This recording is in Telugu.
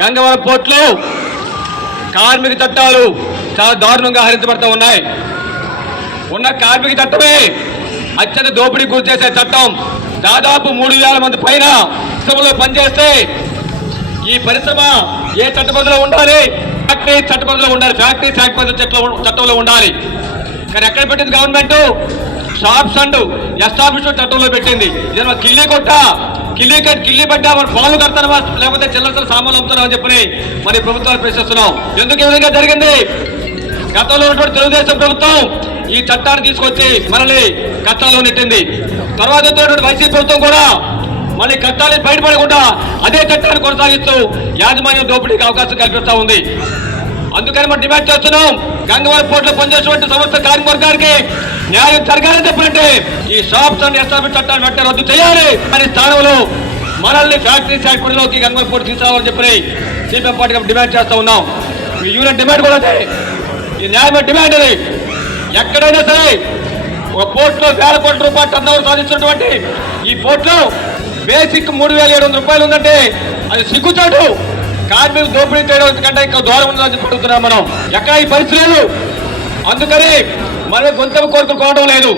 గంగవరం పోర్టులో కార్మిక చట్టాలు చాలా దారుణంగా హరించబడుతూ ఉన్నాయి. ఉన్న కార్మిక చట్టమే అత్యంత దోపిడీ గురి చేసే చట్టం. దాదాపు 3,000 మంది పైన పరిశ్రమలో పనిచేస్తే ఈ పరిశ్రమ ఏ చట్టబద్ధలో ఉండాలి? ఫ్యాక్టరీ చట్టబద్ధలో ఉండాలి. ఫ్యాక్టరీ చట్టంలో ఉండాలి. కానీ ఎక్కడ పెట్టింది గవర్నమెంట్? షాప్స్ అండ్ ఎస్టాబ్లిష్మెంట్ చట్టంలో పెట్టింది. ఇదేమో కిల్లీ కొట్ట, కిల్లీ పడ్డా మనం పాలు కడతామా లేకపోతే చిల్లర సామాన్లు అమ్ముతున్నామని చెప్పి మరి ప్రభుత్వాలు ప్రశ్నిస్తున్నాం. ఎందుకు ఈ విధంగా జరిగింది? గతంలో ఉన్నటువంటి తెలుగుదేశం ప్రభుత్వం ఈ చట్టాన్ని తీసుకొచ్చి మనల్ని కష్టాల్లో నెట్టింది. తర్వాత వైసీపీ ప్రభుత్వం కూడా మళ్ళీ కష్టాలు బయటపడకుండా అదే చట్టాన్ని కొనసాగిస్తూ యాజమాన్యం దోపిడీకి అవకాశం కల్పిస్తూ ఉంది. అందుకని మనం డిమాండ్ చేస్తున్నాం, గంగవరం పోర్టులో పనిచేసేటువంటి సంస్థ కార్మిక వర్గానికి న్యాయం జరగాలని చెప్పాలంటే ఈ షాప్స్ అండ్ ఎస్టాబ్లిష్ చట్టాన్ని వెంటనే రద్దు చేయాలి. దాని స్థానంలో మనల్ని ఫ్యాక్టరీ సెక్టర్లోకి గంగవరం పోర్టు తీసుకురావాలని చెప్పి సిపిఎం పార్టీగా డిమాండ్ చేస్తూ ఉన్నాం. మీ యూనియన్ డిమాండ్ కూడా అదే, ఈ న్యాయమైన డిమాండ్ అది. ఎక్కడైనా సరే ఒక పోర్టులో 1,000 కోట్ల రూపాయలు టర్నోవర్ సాధిస్తున్నటువంటి ఈ పోర్టులో బేసిక్ 3,700 రూపాయలు ఉందంటే అది సిగ్గుచాటు. కార్మిక దోపిడీ చేయడం కంటే ఇంకా దూరం ఉందని అడుగుతున్నాం మనం. ఎక్కడ ఈ పరిస్థితులు? అందుకని మనం గొంతు కోరుకోవడం లేదు.